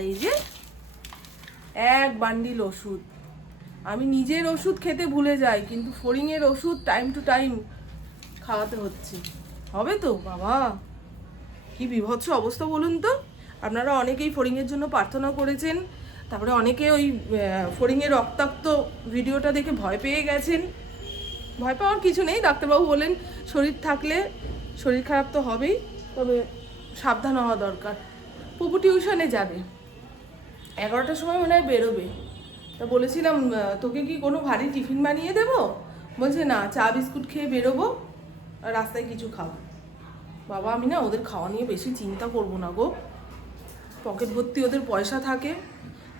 এই যে এক বান্ডিল ওষুধ। আমি নিজের ওষুধ খেতে ভুলে যাই, কিন্তু ফড়িংয়ের ওষুধ টাইম টু টাইম খাওয়াতে হচ্ছে। হবে তো বাবা, কি বিভৎস অবস্থা বলুন তো। আপনারা অনেকেই ফড়িংয়ের জন্য প্রার্থনা করেছেন, তারপরে অনেকে ওই ফড়িংয়ের রক্তাক্ত ভিডিওটা দেখে ভয় পেয়ে গেছেন। ভয় পাওয়ার কিছু নেই, ডাক্তারবাবু বলেন শরীর থাকলে শরীর খারাপ তো হবেই, তবে সাবধান হওয়া দরকার। পুপু টিউশনে যাবে, 11টার সময় মনে হয় বেরোবে। তা বলেছিলাম তোকে কি কোনো ভারী টিফিন বানিয়ে দেবো? বলছে না, চা বিস্কুট খেয়ে বেরোবো, আর রাস্তায় কিছু খাবো। বাবা আমি না ওদের খাওয়া নিয়ে বেশি চিন্তা করবো না গো। পকেট ভর্তি ওদের পয়সা থাকে,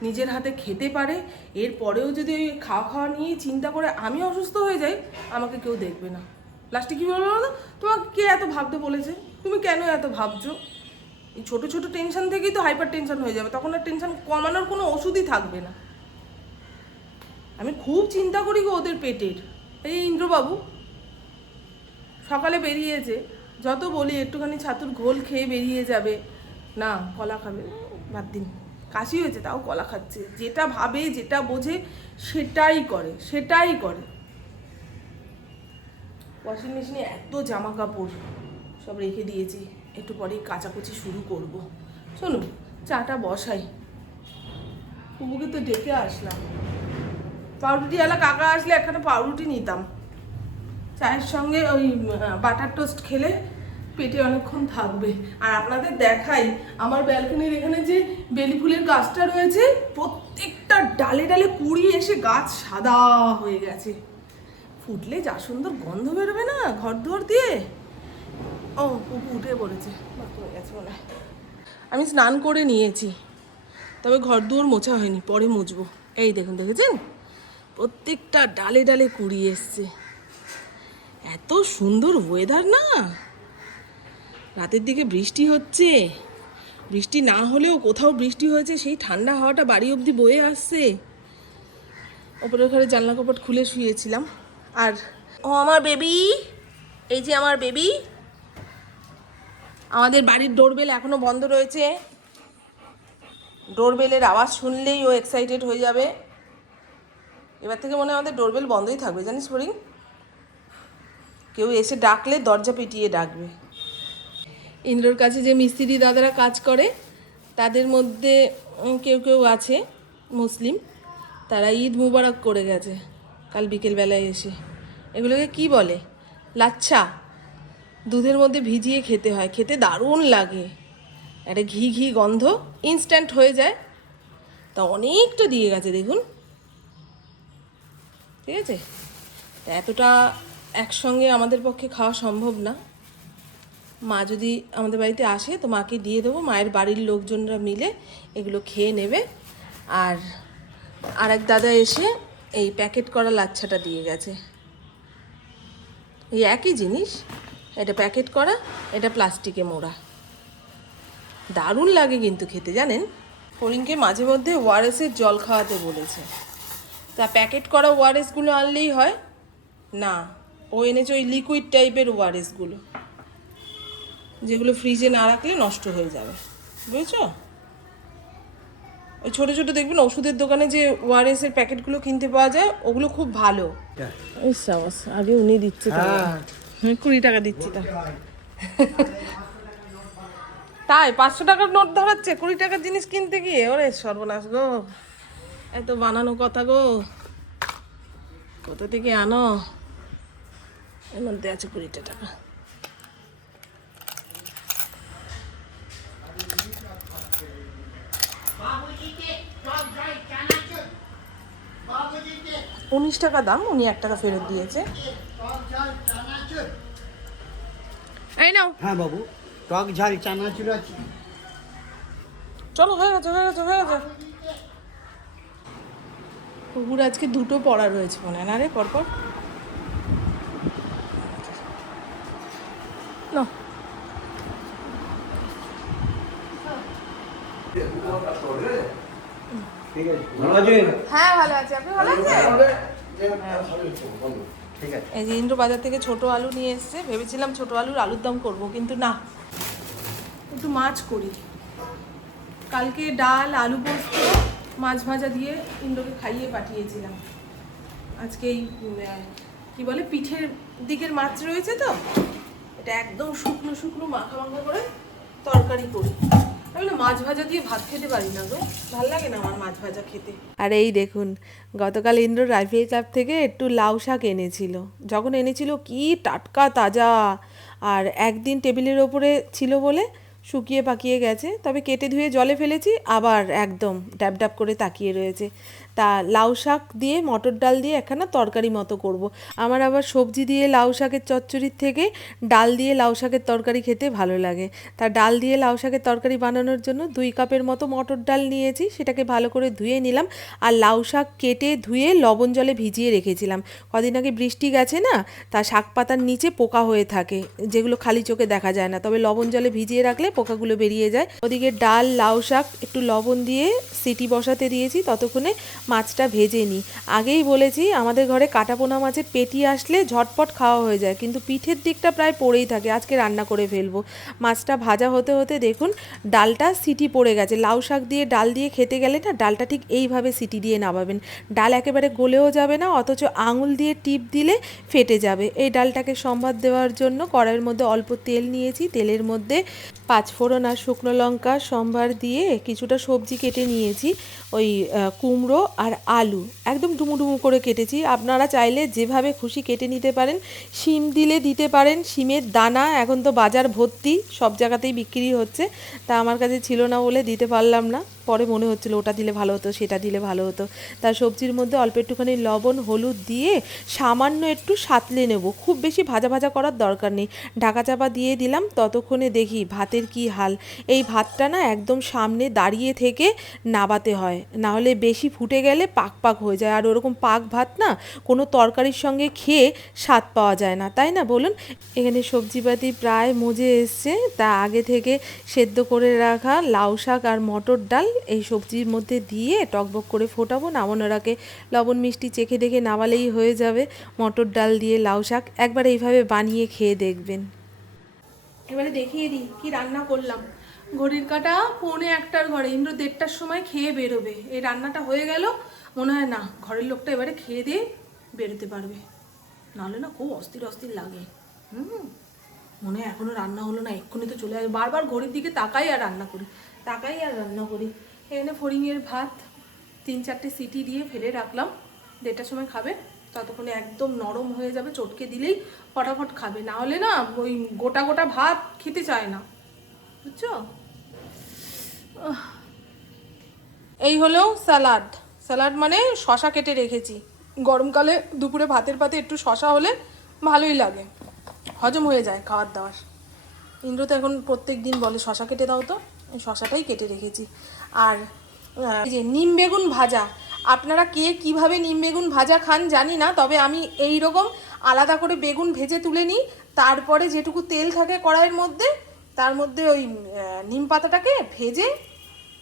নিজের হাতে খেতে পারে, এরপরেও যদি ওই খাওয়া খাওয়া নিয়ে চিন্তা করে আমি অসুস্থ হয়ে যাই, আমাকে কেউ দেখবে না। লাস্টে কী বলবো বলো তো, তোমাকে কে এত ভাবতে বলেছে? তুমি কেন এত ভাবছো? এই ছোটো ছোটো টেনশন থেকেই তো হাইপার টেনশন হয়ে যাবে, তখন আর টেনশন কমানোর কোনো ওষুধই থাকবে না। আমি খুব চিন্তা করি গো ওদের পেটের। এই ইন্দ্রবাবু সকালে বেরিয়েছে, যত বলি একটুখানি ছাতুর ঘোল খেয়ে বেরিয়ে যাবে, না কলা খাবে। বাদ দিন, কাশি হয়েছে তাও কলা খাচ্ছে। যেটা ভাবে যেটা বোঝে সেটাই করে, সেটাই করে। ওয়াশিং মেশিনে এত জামা কাপড় সব রেখে দিয়েছি, একটু পরেই কাচাকুচি শুরু করব। চলুন চাটা বসাই। কুকুকে তো ডেকে আসলাম, পাউরুটিওয়ালা কাকা আসলে একখানা পাউরুটি নিতাম, চায়ের সঙ্গে ওই বাটার টোস্ট খেলে পেটে অনেকক্ষণ থাকবে। আর আপনাদের দেখাই, আমার ব্যালকনির এখানে যে বেলি ফুলের গাছটা রয়েছে, প্রত্যেকটা ডালে ডালে কুড়ি এসে গাছ সাদা হয়ে গেছে। ফুটলে যা সুন্দর গন্ধ বেরোবে না ঘর দুয়ার দিয়ে। ও পুপু উঠে পড়েছে, বাকি হয়ে গেছে মনে হয়। আমি স্নান করে নিয়েছি, তবে ঘর দুয়ার মোছা হয়নি, পরে মুছবো। এই দেখুন, দেখেছেন প্রত্যেকটা ডালে ডালে কুড়ি এসছে। এত সুন্দর ওয়েদার না, রাতের দিকে বৃষ্টি হচ্ছে, বৃষ্টি না হলেও কোথাও বৃষ্টি হয়েছে, সেই ঠান্ডা হাওয়াটা বাড়ি অবধি বয়ে আসছে। ওপরের ঘরে জানলা কপাট খুলে শুয়েছিলাম। আর ও আমার বেবি, এই যে আমার বেবি। আমাদের বাড়ির ডোরবেল এখনো বন্ধ রয়েছে, ডোরবেলের আওয়াজ শুনলেই ও এক্সাইটেড হয়ে যাবে। এবার থেকে মনে হয় আমাদের ডোরবেল বন্ধই থাকবে, জানিস ফরিং? কেউ এসে ডাকলে দরজা পিটিয়ে ডাকবে। ইন্দ্রর কাছে যে মিস্ত্রি দাদারা কাজ করে, তাদের মধ্যে কেউ কেউ আছে মুসলিম, তারা ঈদ মুবারক করে গেছে কাল বিকেলবেলায় এসে। এগুলোকে কি বলে? লাচ্ছা। দুধের মধ্যে ভিজিয়ে খেতে হয়, খেতে দারুণ লাগে, একটা ঘি ঘি গন্ধ, ইনস্ট্যান্ট হয়ে যায়। তা অনেকটা দিয়ে গেছে দেখুন, ঠিক আছে। তা এতটা একসঙ্গে আমাদের পক্ষে খাওয়া সম্ভব না। মা যদি আমাদের বাড়িতে আসে তো মাকে দিয়ে দেবো, মায়ের বাড়ির লোকজনরা মিলে এগুলো খেয়ে নেবে। আর আরেক দাদা এসে এই প্যাকেট করা লাচ্ছাটা দিয়ে গেছে। এই একই জিনিস, এটা প্যাকেট করা, এটা প্লাস্টিকে মোড়া। দারুণ লাগে কিন্তু খেতে, জানেন। ফরিংকে মাঝে মধ্যে ওআরএসের জল খাওয়াতে বলেছে। তা প্যাকেট করা ওআরএসগুলো আনলেই হয় না, ও এনেছে ওই লিকুইড টাইপের ওআরএসগুলো, যেগুলো ফ্রিজে না রাখলে নষ্ট হয়ে যাবে, বুঝেছো? ওই ছোটো ছোটো দেখবেন ওষুধের দোকানে যে ওআরএসের প্যাকেটগুলো কিনতে পাওয়া যায়, ওগুলো খুব ভালো। আগে উনি দিচ্ছে, 20 টাকা দিচ্ছি তা। তাই 500 টাকার নোট ধরাচ্ছে 20 টাকার জিনিস কিনতে গিয়ে। ওরে সর্বনাশ গো, এত বানানো কথা গো, কোথা থেকে আনো? এর মধ্যে আছে 20 টাকা। উনিশ টাকা দাম, উনি 1 টাকা ফেরত দিয়েছে। এই নাও। হ্যাঁ বাবু, টক ঝাল চানাচুর আছে। চলো, হয়ে গেছে হয়ে গেছে হয়ে গেছে। কুকুর আজকে 2টো পড়া রয়েছে মনে হয় না রে, পরপর। না হ্যাঁ ভালো আছে, আপনি ভালো আছেন? এই যে ইন্দ্র বাজার থেকে ছোট আলু নিয়ে এসছে, ভেবেছিলাম ছোট আলুর আলুর দম করবো, কিন্তু না, একটু মাছ করি। কালকে ডাল, আলু পোস্ত, মাছ ভাজা দিয়ে ইন্দ্রকে খাইয়ে পাঠিয়েছিলাম। আজকে এই কি বলে পিঠের দিকের মাছ রয়েছে তো, এটা একদম শুকনো শুকনো মাখা মাখা করে তরকারি করি। আমি না মাছ ভাজা দিয়ে ভাত খেতে পারি না গো, ভাল লাগে না আমার মাছ ভাজা খেতে। আর এই দেখুন, গতকাল ইন্দ্র রাইফেল ক্লাব থেকে একটু লাউ শাক এনেছিল। যখন এনেছিল কি টাটকা তাজা, আর একদিন টেবিলের ওপরে ছিল বলে শুকিয়ে পাকিয়ে গেছে, তবে কেটে ধুয়ে জলে ফেলেছি, আবার একদম ড্যাব ড্যাব করে তাকিয়ে রয়েছে। তা লাউ শাক দিয়ে মটর ডাল দিয়ে একখানা তরকারি মতো করব। আমার আবার সবজি দিয়ে লাউ শাকের চচ্চড়ির থেকে ডাল দিয়ে লাউ শাকের তরকারি খেতে ভালো লাগে। তা ডাল দিয়ে লাউ শাকের তরকারি বানানোর জন্য 2 কাপের মতো মটর ডাল নিয়েছি, সেটাকে ভালো করে ধুয়ে নিলাম। আর লাউ শাক কেটে ধুয়ে লবণ জলে ভিজিয়ে রেখেছিলাম। কদিন আগে বৃষ্টি গেছে না, তা শাক পাতার নিচে পোকা হয়ে থাকে, যেগুলো খালি চোখে দেখা যায় না, তবে লবণ জলে ভিজিয়ে রাখলে পোকাগুলো বেরিয়ে যায়। ওদিকে ডাল, লাউ শাক একটু লবণ দিয়ে সিটি বসাতে দিয়েছি, ততক্ষণে মাছটা ভেজে নিই। আগেই বলেছি আমাদের ঘরে কাটাপোনা মাছের পেটি আসলে ঝটপট খাওয়া হয়ে যায়, কিন্তু পিঠের দিকটা প্রায় পড়েই থাকে। আজকে রান্না করে ফেলবো। মাছটা ভাজা হতে হতে দেখুন ডালটা সিটি পড়ে গেছে। লাউ শাক দিয়ে ডাল দিয়ে খেতে গেলে না ডালটা ঠিক এইভাবে সিটি দিয়ে নামাবেন। ডাল একেবারে গলেও যাবে না, অথচ আঙুল দিয়ে টিপ দিলে ফেটে যাবে। এই ডালটাকে সম্বাদ দেওয়ার জন্য কড়াইয়ের মধ্যে অল্প তেল নিয়েছি, তেলের মধ্যে 5 ফোড়ন আর শুকনো লঙ্কা সম্বার দিয়ে কিছুটা সবজি কেটে নিয়েছি। ওই কুমড়ো আর আলু একদম ডুমু ডুমু করে কেটেছি। আপনারা চাইলে যেভাবে খুশি কেটে নিতে পারেন। শিম দিলে দিতে পারেন, শিমের দানা এখন তো বাজার ভর্তি, সব জায়গাতেই বিক্রি হচ্ছে। তা আমার কাছে ছিল না বলে দিতে পারলাম না, পরে মনে হচ্ছিল ওটা দিলে ভালো হতো, সেটা দিলে ভালো হতো। তার সবজির মধ্যে অল্প একটুখানি লবণ হলুদ দিয়ে সামান্য একটু সাঁতলে নেব, খুব বেশি ভাজা ভাজা করার দরকার নেই। ঢাকা চাপা দিয়ে দিলাম। ততক্ষণে দেখি ভাতের কি হাল। এই ভাতটা না একদম সামনে দাঁড়িয়ে থেকে নাবাতে হয়, না হলে বেশি ফুটে গেলে পাক পাক হয়ে যায়। আর ওরকম পাক ভাত না কোনো তরকারির সঙ্গে খেয়ে স্বাদ পাওয়া যায় না, তাই না বলুন? এখানে সবজিপাতি প্রায় মজে এসছে। তা আগে থেকে সেদ্ধ করে রাখা লাউ শাক আর মটর ডাল এই সবজির মধ্যে দিয়ে টকবক করে ফোটাবো। নামানোর আগে লবণ মিষ্টি চেখে দেখে নামালেই হয়ে যাবে। মটর ডাল দিয়ে লাউ শাক একবার এইভাবে বানিয়ে খেয়ে দেখবেন। এবারে দেখিয়ে দিই কি রান্না করলাম। ঘড়ির কাঁটা 1:45 ঘরে, ইন্দ্র 1:30টার সময় খেয়ে বেরোবে। এই রান্নাটা হয়ে গেল, মনে হয় না ঘরের লোকটা এবারে খেয়ে দিয়ে বেরোতে পারবে, নাহলে না খুব অস্থির অস্থির লাগে। মনে হয় এখনো রান্না হলো না, এক্ষুনি তো চলে আসবে। বারবার ঘড়ির দিকে তাকাই আর রান্না করি, তাকাই আর রান্না করি। এখানে ফড়িংয়ের ভাত 3-4টে সিটি দিয়ে ফেলে রাখলাম, 1:30টার সময় খাবে। ততক্ষণে একদম নরম হয়ে যাবে, চটকে দিলেই ফটাফট খাবে। না হলে না ওই গোটা গোটা ভাত খেতে চায় না, বুঝছো? এই হলো স্যালাড। স্যালাড মানে শশা কেটে রেখেছি। গরমকালে দুপুরে ভাতের পাতে একটু শশা হলে ভালোই লাগে, হজম হয়ে যায় খাবার দাবার। ইন্দ্র তো এখন প্রত্যেক দিন বলে শশা কেটে দাও, তো এই শশাটাই কেটে রেখেছি। আর এই যে নিম বেগুন ভাজা, আপনারা কে কিভাবে নিম বেগুন ভাজা খান জানি না, তবে আমি এই রকম আলাদা করে বেগুন ভেজে তুলে নিই, তারপরে যেটুকু তেল থাকে কড়াইয়ের মধ্যে তার মধ্যে ওই নিম পাতাটাকে ভেজে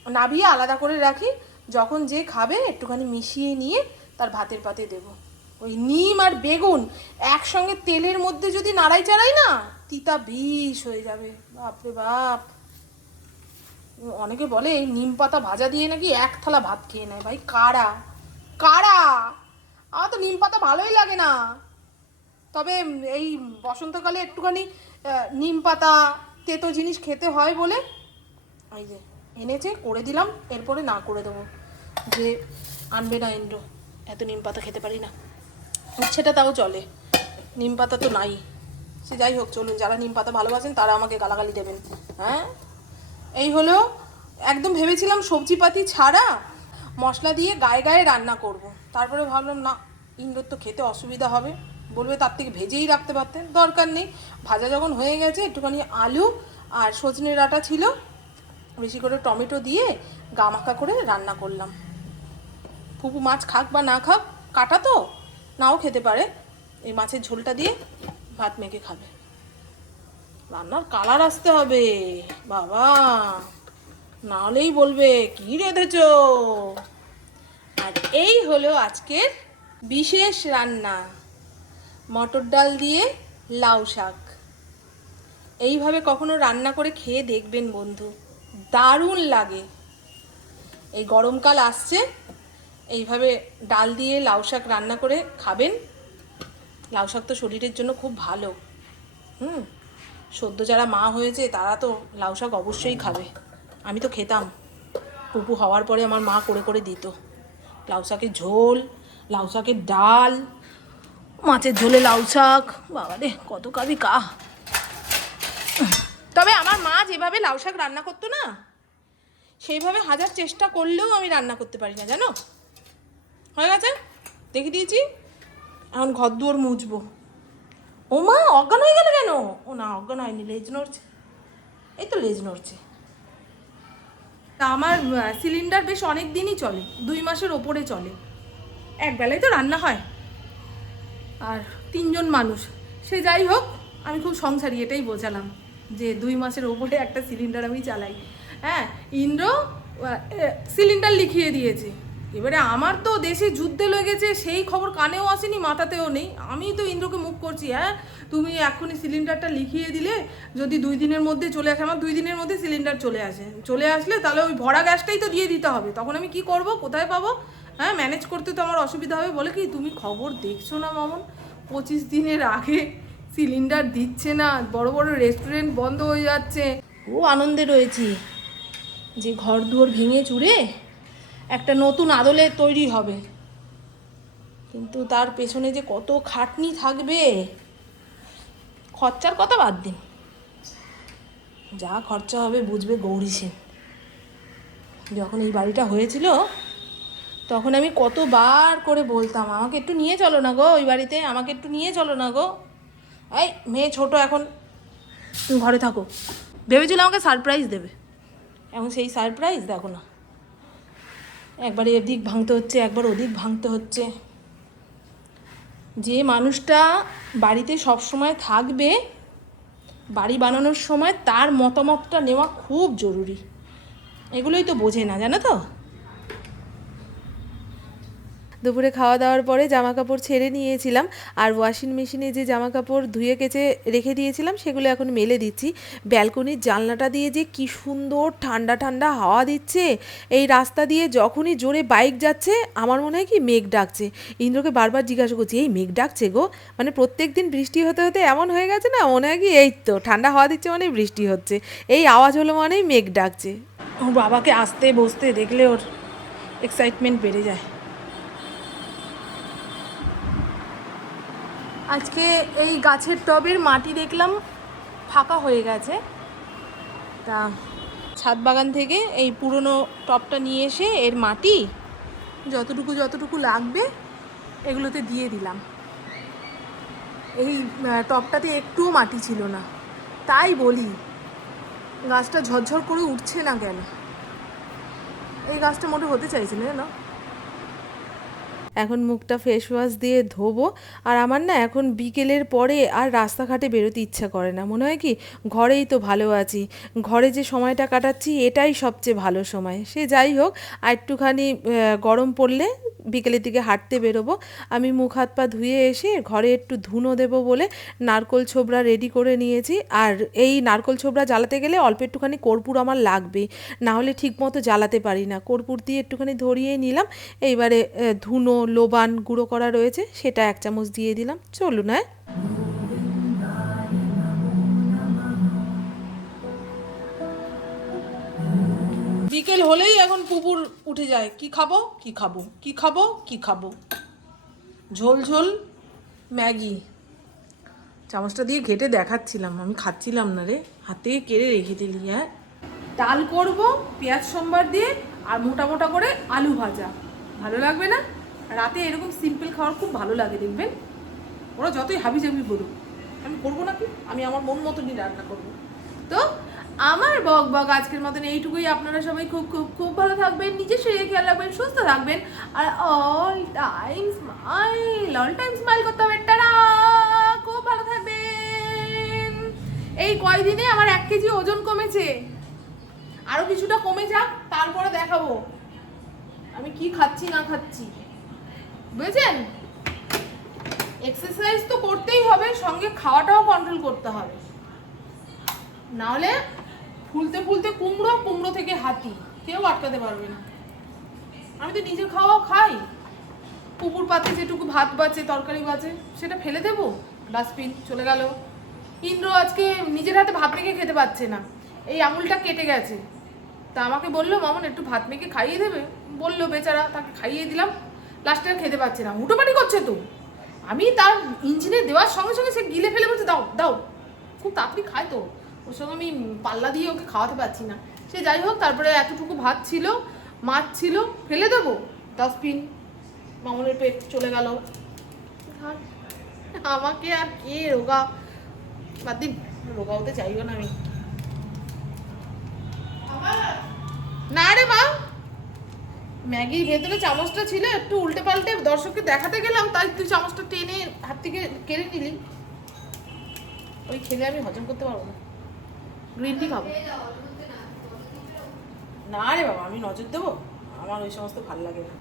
নাবিয়ে আলাদা করে রাখি। যখন যে খাবে একটুখানি মিশিয়ে নিয়ে তার ভাতের পাতে দেবো। ওই নিম আর বেগুন একসঙ্গে তেলের মধ্যে যদি নাড়াই চাড়াই না, তিতা বিষ হয়ে যাবে, বাপরে বাপ। অনেকে বলে এই নিম পাতা ভাজা দিয়ে নাকি 1 থালা ভাত খেয়ে নেয়। ভাই কারা কারা? আমার তো নিম পাতা ভালোই লাগে না, তবে এই বসন্তকালে একটুখানি নিম পাতা তেতো জিনিস খেতে হয় বলে এই যে এনেছে, করে দিলাম। এরপরে না করে দেবো, যে আনবে না ইন্দ্র, এত নিম পাতা খেতে পারি না। সেটা তাও চলে, নিম পাতা তো নাই। সে যাই হোক, চলুন, যারা নিম পাতা ভালোবাসেন তারা আমাকে গালাগালি দেবেন। হ্যাঁ, এই হলো। একদম ভেবেছিলাম সবজিপাতি ছাড়া মশলা দিয়ে গায়ে গায়ে রান্না করব। তারপরে ভাবলাম না, ইন্দ্রর তো খেতে অসুবিধা হবে, বলবে তার থেকে ভেজেই রাখতে পারতেন, দরকার নেই। ভাজা যখন হয়ে গেছে, একটুখানি আলু আর সজনে ডাঁটা ছিল, বেশি করে টমেটো দিয়ে গামাখা করে রান্না করলাম। ফুপু মাছ খাক বা না খাক, কাটা তো নাও খেতে পারে, এই মাছের ঝোলটা দিয়ে ভাত মেখে খাবে। রান্নার কালার আসতে হবে বাবা, নাহলেই বলবে কি রেঁধেছ। আর এই হলো আজকের বিশেষ রান্না, মটর ডাল দিয়ে লাউ শাক। এইভাবে কখনো রান্না করে খেয়ে দেখবেন বন্ধু, দারুণ লাগে। এই গরমকাল আসছে, এইভাবে ডাল দিয়ে লাউ শাক রান্না করে খাবেন। লাউ শাক তো শরীরের জন্য খুব ভালো। সদ্য যারা মা হয়েছে তারা তো লাউ শাক অবশ্যই খাবে। আমি তো খেতাম, পুপু হওয়ার পরে আমার মা করে করে দিত। লাউ শাকের ঝোল, লাউ শাকের ডাল, মাছের ঝোলে লাউ শাক, বাবা রে কত কাবি কা। তবে আমার মা যেভাবে লাউ শাক রান্না করতো না, সেইভাবে হাজার চেষ্টা করলেও আমি রান্না করতে পারি না, জানো। হয়ে গেছে, দেখে দিয়েছি, এখন ঘর দুয়ার মুছবো। ও মা অজ্ঞান হয়ে গেল কেন? ও না, অজ্ঞান হয়নি, লেজ নড়ছে, এই তো লেজ নড়ছে। তা আমার সিলিন্ডার বেশ অনেক দিনই চলে, 2 মাসের ওপরে চলে। একবেলায় তো রান্না হয়, আর 3 জন মানুষ, সে যাই হোক, আমি খুব সংসারী, এটাই বোঝালাম যে 2 মাসের ওপরে একটা সিলিন্ডার আমি চালাই। হ্যাঁ, ইন্দ্র সিলিন্ডার লিখিয়ে দিয়েছে। এবারে আমার তো দেশে যুদ্ধে লেগেছে, সেই খবর কানেও আসেনি, মাথাতেও নেই। আমি তো ইন্দ্রকে মুখ করছি, হ্যাঁ তুমি এখনই সিলিন্ডারটা লিখিয়ে দিলে, যদি 2 দিনের মধ্যে চলে আসে। আমার 2 দিনের মধ্যে সিলিন্ডার চলে আসলে তাহলে ওই ভরা গ্যাসটাই তো দিয়ে দিতে হবে। তখন আমি কি করব, কোথায় পাবো? হ্যাঁ, ম্যানেজ করতে তো আমার অসুবিধা হবে। বলে কি, তুমি খবর দেখছো না মামন, 25 দিনের আগে সিলিন্ডার দিচ্ছে না, বড় বড় রেস্টুরেন্ট বন্ধ হয়ে যাচ্ছে। ও আনন্দে রয়েছি যে ঘর দুয়ার ভেঙে চুরে একটা নতুন আদলে তৈরি হবে, কিন্তু তার পেছনে যে কত খাটনি থাকবে, খরচার কথা বাদ দিন, যা খরচা হবে বুঝবে গৌরী সেন। যখন এই বাড়িটা হয়েছিল তখন আমি কতবার করে বলতাম, আমাকে একটু নিয়ে চলো না গো ওই বাড়িতে, আমাকে একটু নিয়ে চলো না গো। এই মেয়ে ছোট, এখন তুমি ঘরে থাকো। ভেবেছিল আমাকে সারপ্রাইজ দেবে, এখন সেই সারপ্রাইজ দেখো না, একবার এদিক ভাঙতে হচ্ছে, একবার ওদিক ভাঙতে হচ্ছে। যে মানুষটা বাড়িতে সব সময় থাকবে, বাড়ি বানানোর সময় তার মতামতটা নেওয়া খুব জরুরি। এগুলোই তো বোঝে না, জানো তো। দুপুরে খাওয়া দাওয়ার পরে জামা কাপড় ছেড়ে নিয়েছিলাম, আর ওয়াশিং মেশিনে যে জামা কাপড় ধুয়ে কেচে রেখে দিয়েছিলাম সেগুলো এখন মেলে দিচ্ছি। ব্যালকনির জানলাটা দিয়ে যে কি সুন্দর ঠান্ডা ঠান্ডা হাওয়া দিচ্ছে। এই রাস্তা দিয়ে যখনই জোরে বাইক যাচ্ছে আমার মনে হয় কি মেঘ ডাকছে। ইন্দ্রকে বারবার জিজ্ঞাসা করছি, এই মেঘ ডাকছে গো, মানে প্রত্যেক দিন বৃষ্টি হতে হতে এমন হয়ে গেছে না, মনে হয় কি এই তো ঠান্ডা হাওয়া দিচ্ছে মানে বৃষ্টি হচ্ছে, এই আওয়াজ হলো মানেই মেঘ ডাকছে। ওর বাবাকে আসতে বসতে দেখলে ওর এক্সাইটমেন্ট বেড়ে যায়। আজকে এই গাছের টবের মাটি দেখলাম ফাঁকা হয়ে গেছে, তা ছাদ বাগান থেকে এই পুরনো টবটা নিয়ে এসে এর মাটি যতটুকু লাগবে এগুলোতে দিয়ে দিলাম। এই টবটাতে একটুও মাটি ছিল না, তাই বলি গাছটা ঝরঝর করে উঠছে না কেন। এই গাছটা মোটে হতে চাইছে না, জানো। এখন মুখটা ফেস ওয়াশ দিয়ে ধোবো। আর আমার না এখন বিকেলের পরে আর রাস্তাঘাটে বেরোতে ইচ্ছা করে না, মনে হয় কি ঘরেই তো ভালো আছি, ঘরে যে সময়টা কাটাচ্ছি এটাই সবচেয়ে ভালো সময়। সে যাই হোক, আর একটুখানি গরম পড়লে বিকেলের দিকে হাঁটতে বেরোবো। আমি মুখ হাত পা ধুয়ে এসে ঘরে একটু ধুনো দেবো বলে নারকোল ছোবড়া রেডি করে নিয়েছি। আর এই নারকোল ছোবড়া জ্বালাতে গেলে অল্প একটুখানি কর্পূর আমার লাগবে, না হলে ঠিক মতো জ্বালাতে পারি না। কর্পূর দিয়ে একটুখানি ধরিয়ে নিলাম। এইবারে ধুনো লোবান গুঁড়ো করা রয়েছে, সেটা 1 চামচ দিয়ে দিলাম। চলুন। হ্যাঁ, বিকেল হলেই এখন পুকুর উঠে যায়, কি খাবো কি খাবো কি খাবো কি খাবো, ঝোল ঝোল ম্যাগি। চামচটা দিয়ে ঘেটে দেখাচ্ছিলাম, আমি খাচ্ছিলাম না রে, হাতে কেড়ে রেখে দিলি। হ্যাঁ, ডাল করব পেঁয়াজ সোমবার দিয়ে, আর মোটা মোটা করে আলু ভাজা। ভালো লাগবে না? রাতে এরকম সিম্পল খাওয়ার খুব ভালো লাগে, দেখবেন। ওরা যতই হাবি জাবি বলুক, আমি করবো নাকি, আমি আমার মন মতনই রান্না করবো। তো আমার বক আজকের মতন এইটুকুই। আপনারা সবাই খুব খুব খুব ভালো থাকবেন, নিজের শরীরে খেয়াল রাখবেন, সুস্থ থাকবেন, আর অল টাইম স্মাইল করতে হবে। টাটা, খুব ভালো থাকবেন। এই কয়দিনে আমার 1 কেজি ওজন কমেছে, আরো কিছুটা কমে যাক, তারপরে দেখাবো আমি কি খাচ্ছি না খাচ্ছি, বুঝেছেন। এক্সারসাইজ তো করতেই হবে, সঙ্গে খাওয়াটাও কন্ট্রোল করতে হবে, নাহলে ফুলতে ফুলতে কুমড়ো, কুমড়ো থেকে হাতি, কেউ আটকাতে পারবে না। আমি তো নিজে খাওয়াও খাই। পুকুর পাতে যেটুকু ভাত বাঁচে, তরকারি বাঁচে, সেটা ফেলে দেবো? ডাস্টবিন চলে গেল। ইন্দ্র আজকে নিজের হাতে ভাত মেখে খেতে পারছে না, এই আঙুলটা কেটে গেছে। তা আমাকে বললো মামন একটু ভাত মেখে খাইয়ে দেবে, বললো বেচারা, তাকে খাইয়ে দিলাম। লাস্টে আর খেতে পারছে না, হুটোপাটি করছে তো। আমি তার ইঞ্জিনে দেওয়ার সঙ্গে সঙ্গে সে গিলে ফেলে বলছে দাও দাও, খুব তাড়াতাড়ি খায় তো, ওর সঙ্গে আমি পাল্লা দিয়ে ওকে খাওয়াতে পারছি না। সে যাই হোক, তারপরে এতটুকু ভাত ছিল, মাছ ছিল, ফেলে দেবো? ডাস্টবিন। মামনের পেট চলে গেল। আমাকে আর কে রোগা, বাদ দিন, রোগা হতে চাইও না আমি। না রে মা, ম্যাগির ভেতরে চামচটা ছিল, একটু উল্টে পাল্টে দর্শককে দেখাতে গেলাম, তাই তুই চামচটা টেনে হাত থেকে কেড়ে নিলি। ওই খেলে আমি হজম করতে পারবো না, গ্রিন টি খাবো। না রে বাবা, আমি নজর দেবো? আমার ওই সমস্ত ভালো লাগে না।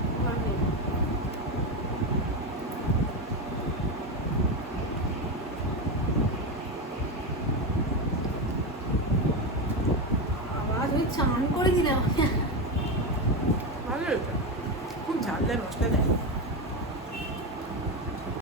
আবার ওই চান করে দিলাম। ভালো, খুব ঝাল দেয়, মশলা দেয়।